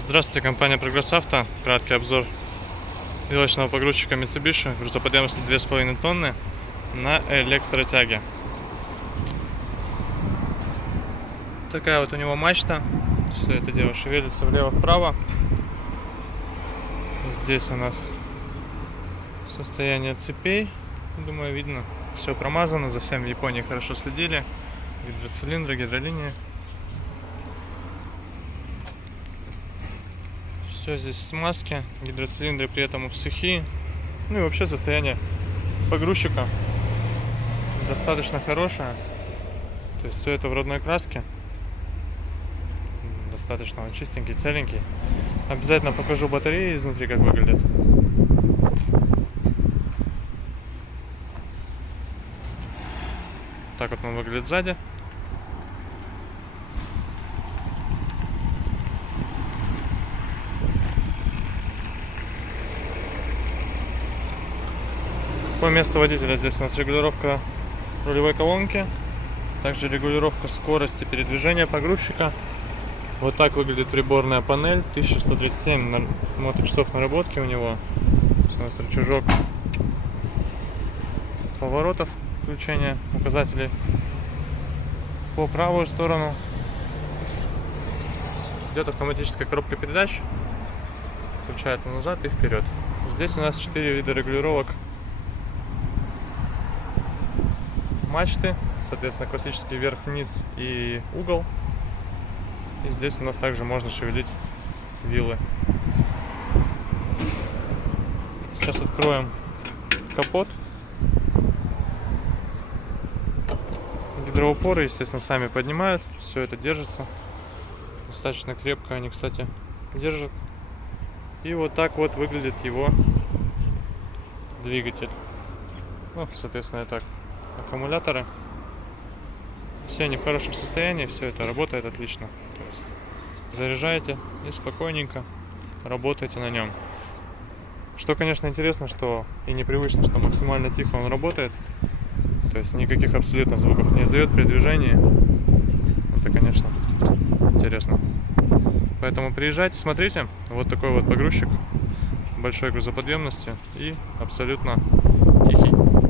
Здравствуйте, компания Прогресс Авто. Краткий обзор вилочного погрузчика Mitsubishi грузоподъемностью 2,5 тонны на электротяге. Такая вот у него мачта. Все это дело шевелится влево-вправо. Здесь у нас состояние цепей. Думаю, видно. Все промазано. За всем в Японии хорошо следили. Гидроцилиндры, гидролинии. Все здесь в смазке, гидроцилиндры при этом сухие. Ну и вообще состояние погрузчика достаточно хорошее. То есть все это в родной краске. Достаточно он чистенький, целенький. Обязательно покажу батареи изнутри, как выглядят. Так вот он выглядит сзади. По месту водителя здесь у нас регулировка рулевой колонки, также регулировка скорости передвижения погрузчика. Вот так выглядит приборная панель, 1137 моточасов наработки у него. У нас рычажок поворотов, включения указателей по правую сторону. Идет автоматическая коробка передач, включается назад и вперед. Здесь у нас 4 вида регулировок мачты, соответственно, классический вверх-вниз и угол. И здесь у нас также можно шевелить вилы. Сейчас откроем капот. Гидроупоры, естественно, сами поднимают. Все это держится. Достаточно крепко они, кстати, держат. И вот так вот выглядит его двигатель. Ну, соответственно, это аккумуляторы. Все они в хорошем состоянии, все это работает отлично. То есть заряжаете и спокойненько работаете на нем. Что, конечно, интересно, что и непривычно, что максимально тихо он работает. То есть никаких абсолютно звуков не издает при движении. Это, конечно, интересно. Поэтому приезжайте, смотрите. Вот такой вот погрузчик большой грузоподъемности и абсолютно тихий.